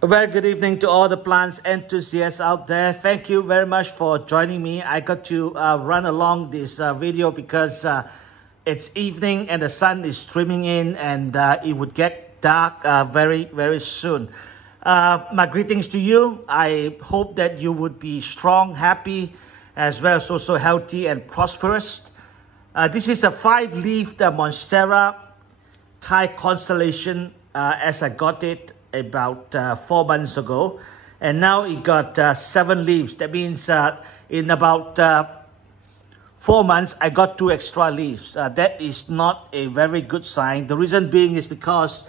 A very good evening to all the plants enthusiasts out there. Thank you very much for joining me. I got to run along this video because it's evening and the sun is streaming in, and it would get dark very soon. My greetings to you. I hope that you would be strong, happy, as well as also healthy and prosperous. This is a 5-leaf Monstera Thai Constellation as I got it about 4 months ago, and now it got 7 leaves. That means in about 4 months I got 2 extra leaves. That is not a very good sign. The reason being is because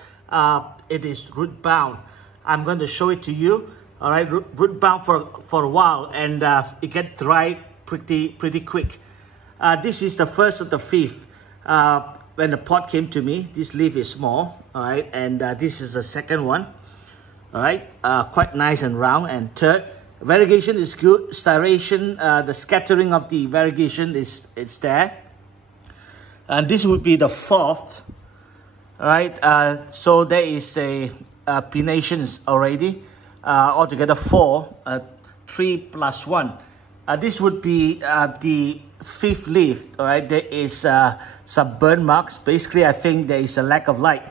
it is root bound. I'm going to show it to you. All right, root bound for a while, and it gets dry pretty quick. This is the first of the 5th. When the pot came to me, this leaf is small, all right, and this is the second one, all right, quite nice and round. And third, variegation is good. Styration, the scattering of the variegation it's there. And this would be the 4th, all right. So there is a pinnations already, altogether 4, 3 plus 1. This would be the 5th leaf. All right, there is some burn marks. Basically, I think there is a lack of light.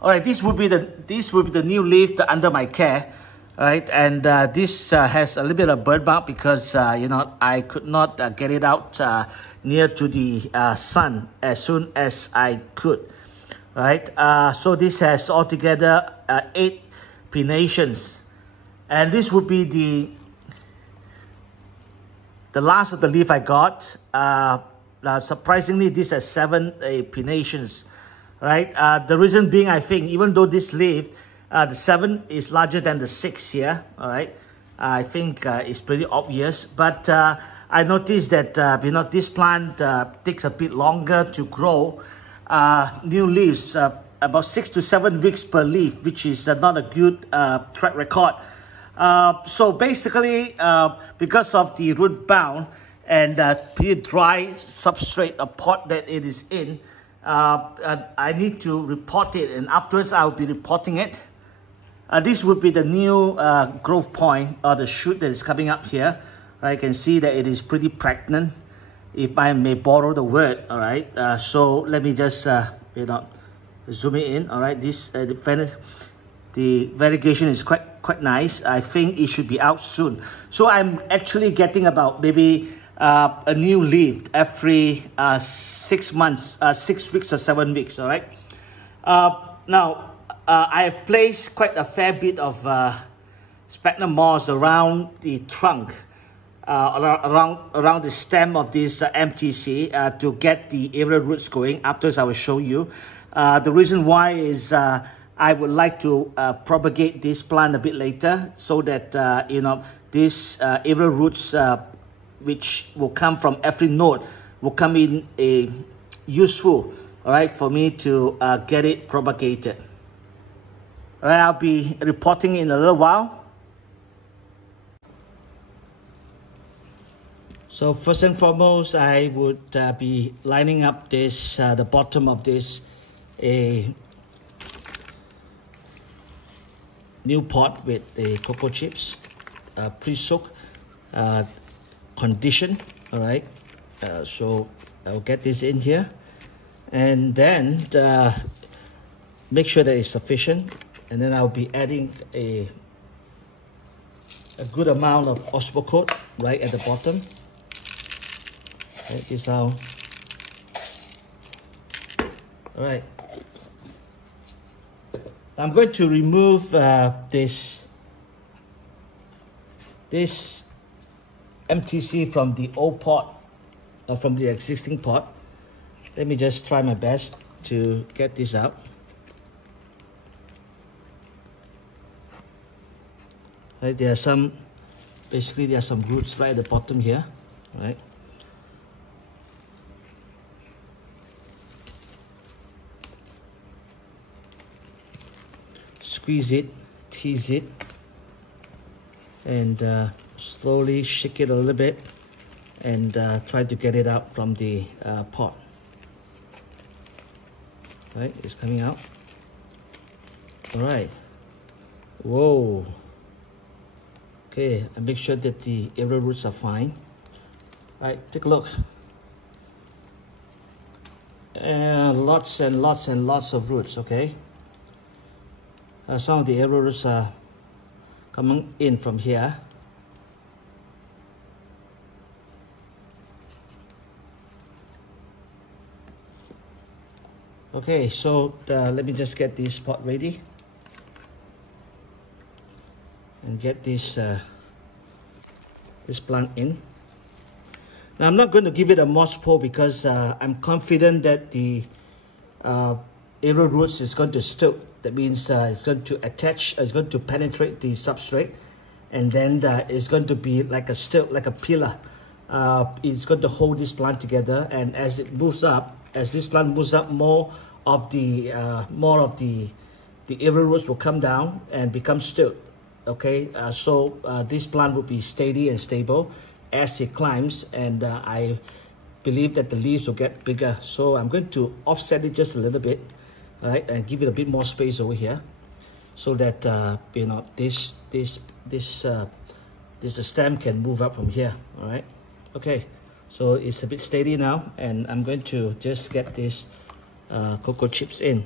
All right, this would be the new leaf under my care. All right, and this has a little bit of burn mark because you know, I could not get it out near to the sun as soon as I could. All right, so this has altogether 8 pinnations, and this would be the last of the leaf I got. Surprisingly, this has 7 pinnations, right? The reason being, I think, even though this leaf, the 7 is larger than the 6 here, all right? I think it's pretty obvious, but I noticed that, you know, this plant takes a bit longer to grow. New leaves, about 6 to 7 weeks per leaf, which is not a good track record. So basically, because of the root bound and pretty dry substrate or pot that it is in, I need to repot it, and afterwards I'll be repotting it. This would be the new growth point, or the shoot that is coming up here. I can see that it is pretty pregnant, if I may borrow the word. All right, so let me just you know, zoom it in. All right, this the variegation is quite nice. I think it should be out soon. So I'm actually getting about maybe a new leaf every 6 months, 6 weeks or 7 weeks. All right. Now I have placed quite a fair bit of Sphagnum Moss around the trunk, around the stem of this MTC to get the aerial roots going. Afterwards, I will show you. The reason why is I would like to propagate this plant a bit later, so that you know, these aerial roots which will come from every node will come in a useful, all right, for me to get it propagated. All right, I'll be reporting in a little while. So first and foremost, I would be lining up this the bottom of this new pot with the cocoa chips, pre-soaked, conditioned. All right, so I'll get this in here, and then make sure that it's sufficient, and then I'll be adding a good amount of Osmocote right at the bottom. Right, this how. All right. I'm going to remove this MTC from the old pot, from the existing pot. Let me just try my best to get this out. Right, there are some, basically there are some roots right at the bottom here, right? Squeeze it, tease it, and slowly shake it a little bit, and try to get it out from the pot. Right, it's coming out. All right. Whoa. Okay, and make sure that the arrow roots are fine. Right, take a look. And lots and lots and lots of roots, okay? Some of the arrow roots are coming in from here. Okay, so let me just get this pot ready and get this this plant in. Now I'm not going to give it a moss pole because I'm confident that the arrow roots is going to stilt. That means it's going to attach, it's going to penetrate the substrate, and then it's going to be like a stilt, like a pillar. It's going to hold this plant together, and as it moves up, as this plant moves up, more of the arrow roots will come down and become stilt. Okay, so this plant will be steady and stable as it climbs, and I believe that the leaves will get bigger. So I'm going to offset it just a little bit, right, and give it a bit more space over here, so that you know, this stem can move up from here. All right, okay, so it's a bit steady now, and I'm going to just get this cocoa chips in.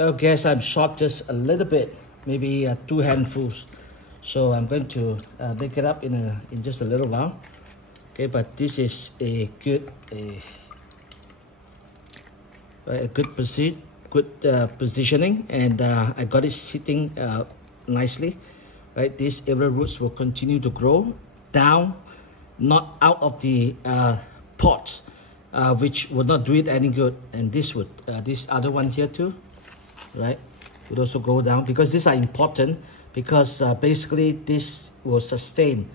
I guess I'm short just a little bit, maybe 2 handfuls. So I'm going to make it up in just a little while. Okay, but this is a good positioning, and I got it sitting nicely. Right, these arrow roots will continue to grow down, not out of the pot, which would not do it any good. And this would, this other one here too, right, would also go down, because these are important, because basically this will sustain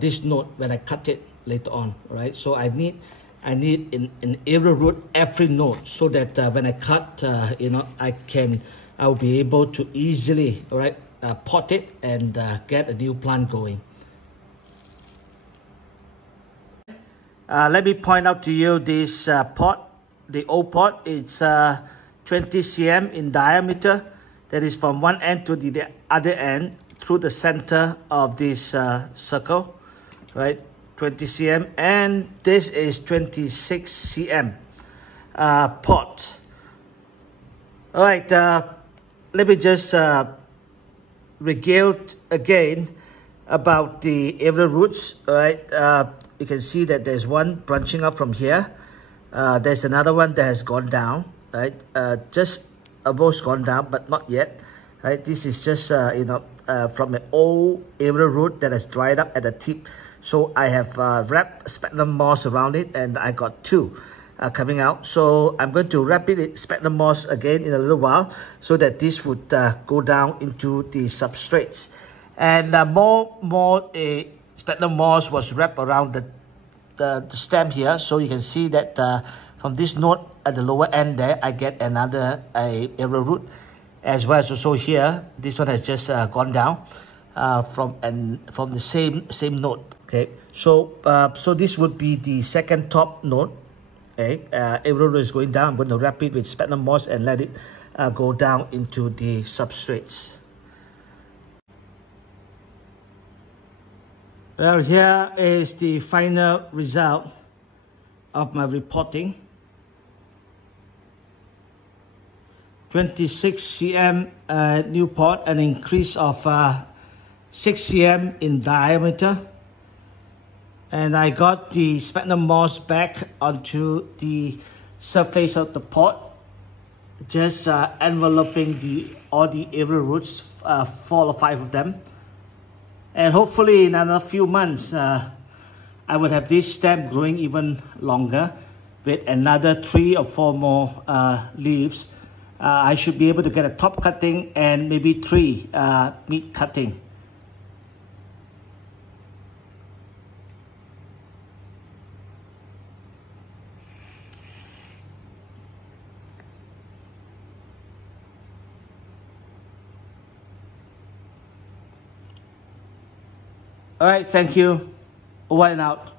this node when I cut it later on, right? So I need an arrow root every node, so that when I cut, you know, I'll be able to easily, right, pot it and get a new plant going. Let me point out to you this pot, the old pot. It's 20 cm in diameter. That is from one end to the other end through the center of this circle, right? 20 cm, and this is 26 cm pot. All right, let me just regale again about the arrow roots. All right, you can see that there's one branching up from here. There's another one that has gone down, right? Just almost gone down, but not yet. Right, this is just you know, from an old arrow root that has dried up at the tip. So I have wrapped sphagnum moss around it, and I got 2 coming out. So I'm going to wrap it with sphagnum moss again in a little while, so that this would go down into the substrates. And more sphagnum moss was wrapped around the stem here. So you can see that from this node at the lower end there, I get another arrow root, as well as also here. This one has just gone down from the same node. Okay, so so this would be the second top node. Okay, arrow root is going down. I'm going to wrap it with sphagnum moss and let it go down into the substrates. Well, here is the final result of my repotting. 26 cm new pot, an increase of 6 cm in diameter. And I got the sphagnum moss back onto the surface of the pot, just enveloping all the arrow roots, 4 or 5 of them. And hopefully in another few months, I would have this stem growing even longer with another 3 or 4 more leaves. I should be able to get a top cutting and maybe 3 mid cutting. All right, thank you. Over and out.